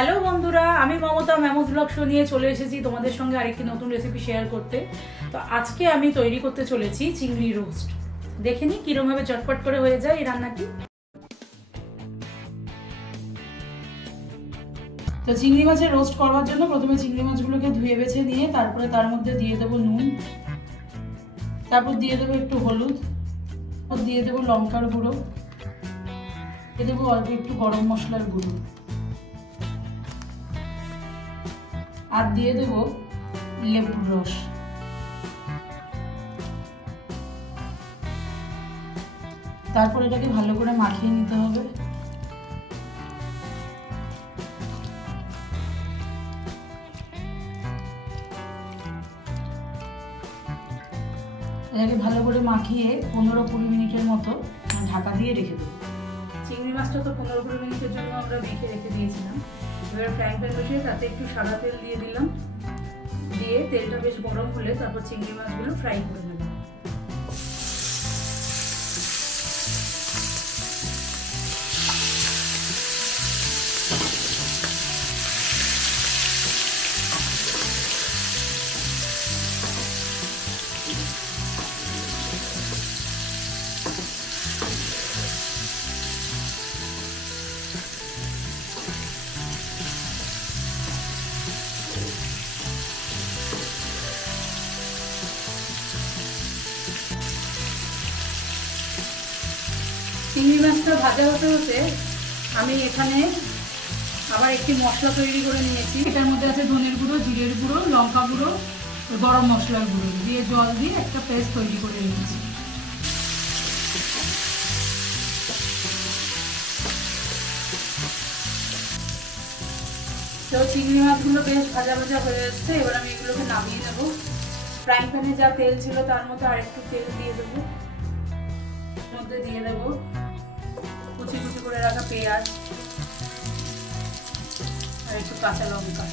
Hello বন্ধুরা, আমি Mamata ম্যামোস blog show নিয়ে চলে এসেছি তোমাদের সঙ্গে আরেকটি নতুন রেসিপি শেয়ার করতে। তো আজকে আমি তৈরি করতে চলেছি চিংড়ি রোস্ট। দেখে নিই কিরমভাবে চটপট করে হয়ে যায় এই রান্নাটি। তো চিংড়ি মাছের রোস্ট করার জন্য প্রথমে চিংড়ি মাছগুলোকে ধুয়ে বেছে নিয়ে তারপরে তার মধ্যে দিয়ে দেবো নুন, তারপর দিয়ে দেবো একটু হলুদ, দিয়ে দেবো লঙ্কার গুঁড়ো, দিয়ে দেবো অল্প একটু গরম মশলার গুঁড়ো, আর দিয়ে দেব লেবুর রস। তারপর এটাকে ভালো করে মাখিয়ে নিতে হবে। এটাকে ভালো করে মাখিয়ে 15-20 মিনিটের মতো ঢাকা দিয়ে রেখে দেবো। চিংড়ি মাছটা তো 15-20 মিনিটের জন্য আমরা মেখে রেখে দিয়েছিলাম। এবার ফ্রাইং প্যান বসিয়ে তাতে একটু সাদা তেল দিয়ে দিলাম, দিয়ে তেলটা বেশ গরম হলে তারপর চিংড়ি মাছগুলো ফ্রাই করে নেব। চিংড়ি মাছটা ভাজা হতে হতে আমি এখানে আবার একটি মশলা তৈরি করে নিয়েছি। এটার মধ্যে আছে ধনের গুঁড়ো, জিরের গুঁড়ো, লঙ্কা গুঁড়ো, গরম মশলার গুঁড়ো দিয়ে জল দিয়ে একটা পেস্ট তৈরি করে নিয়েছি। তো চিংড়ি মাছগুলো বেশ ভাজা ভাজা হয়ে যাচ্ছে। এবার আমি এগুলোকে নামিয়ে নেব। ফ্রাইং প্যানে যা তেল ছিল তার মধ্যে আরেকটু তেল দিয়ে দেবো, মধ্যে দিয়ে দেবো কুচি কুচি করে রাখা পেঁয়াজ আর একটু কাঁচা লঙ্কা।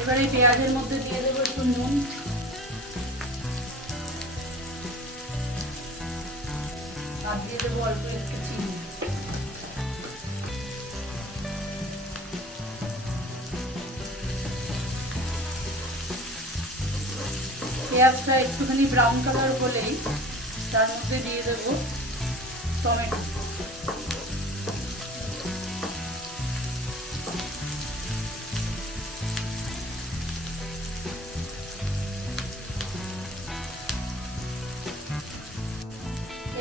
এবারে পেঁয়াজের মধ্যে দিয়ে দেবো একটু নুন, আর দিয়ে দেবো অল্প একটু চিনি। পেঁয়াজটা একটুখানি ব্রাউন কালার হলেই তার মধ্যে দিয়ে দেবো টমেটো।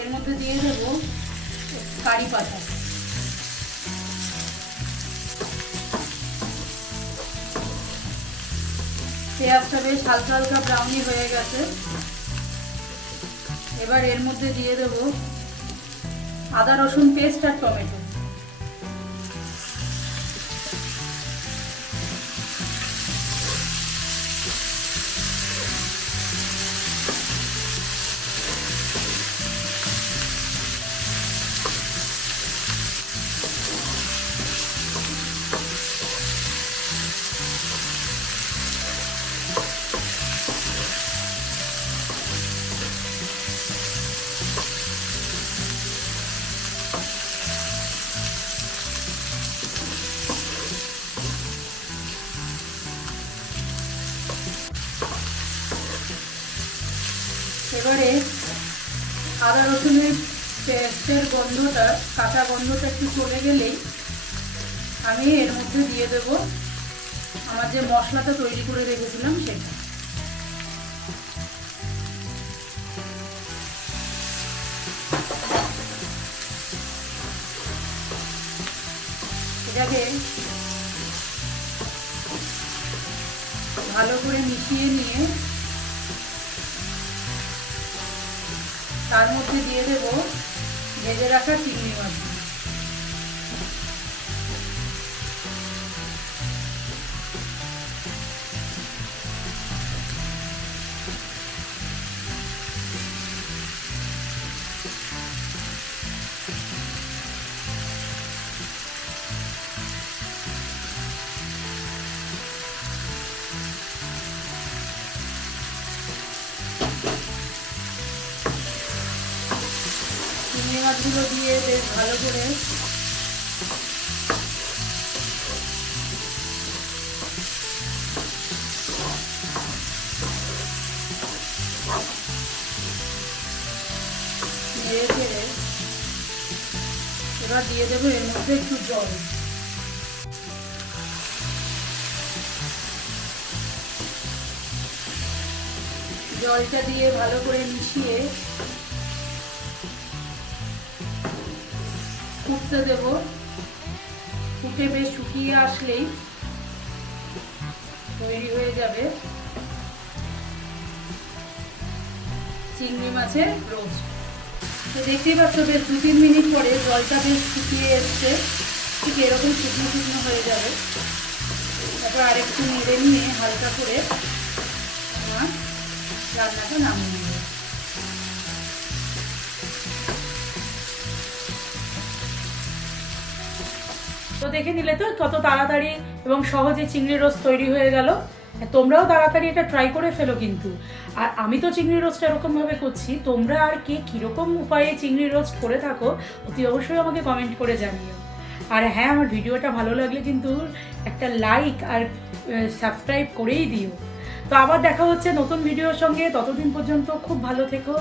এর মধ্যে দিয়ে দেবো কারি পাতা। পেঁয়াজটা বেশ হালকা হালকা ব্রাউনি হয়ে গেছে। এবার এর মধ্যে দিয়ে দেবো আদা রসুন পেস্ট আর টমেটো। এবারে আদা রসুনের পেস্টের গন্ধটা, কাঁচা গন্ধটা একটু চলে গেলেই আমি এর মধ্যে দিয়ে দেব আমার যে মশলাটা তৈরি করে রেখেছিলাম সেটা। এটাকে ভালো করে মিশিয়ে নিয়ে তার মধ্যে দিয়ে দেব ভেজে রাখা চিংড়ি মাছ। চিংড়ি মাছগুলো দিয়ে বেশ ভালো করে নেড়ে চেড়ে এবার দিয়ে দেবো এর মধ্যে একটু জল। জলটা দিয়ে ভালো করে মিশিয়ে ফুটতে দেব। ফুটে বেশ শুকিয়ে আসলেই তৈরি হয়ে যাবে চিংড়ি মাছের রোস্ট। তো দেখতেই পাচ্ছ বেশ 2-3 মিনিট পরে জলটা বেশ শুকিয়ে এসছে, ঠিক এরকম শুকনো শুকনো হয়ে যাবে। তারপর আরেকটু নেড়ে নিয়ে হালকা করে আমার রান্নাটা নামিয়ে নেব। তো দেখে নিলে তো কত তাড়াতাড়ি এবং সহজে চিংড়ি রোস্ট তৈরি হয়ে গেল। তোমরাও তাড়াতাড়ি এটা ট্রাই করে ফেলো কিন্তু। আর আমি তো চিংড়ি রোস্ট এরকমভাবে করছি, তোমরা আর কে কীরকম উপায়ে চিংড়ি রোস্ট করে থাকো অতি অবশ্যই আমাকে কমেন্ট করে জানিও। আর হ্যাঁ, আমার ভিডিওটা ভালো লাগলে কিন্তু একটা লাইক আর সাবস্ক্রাইব করেই দিও। তো আবার দেখা হচ্ছে নতুন ভিডিওর সঙ্গে, ততদিন পর্যন্ত খুব ভালো থেকো।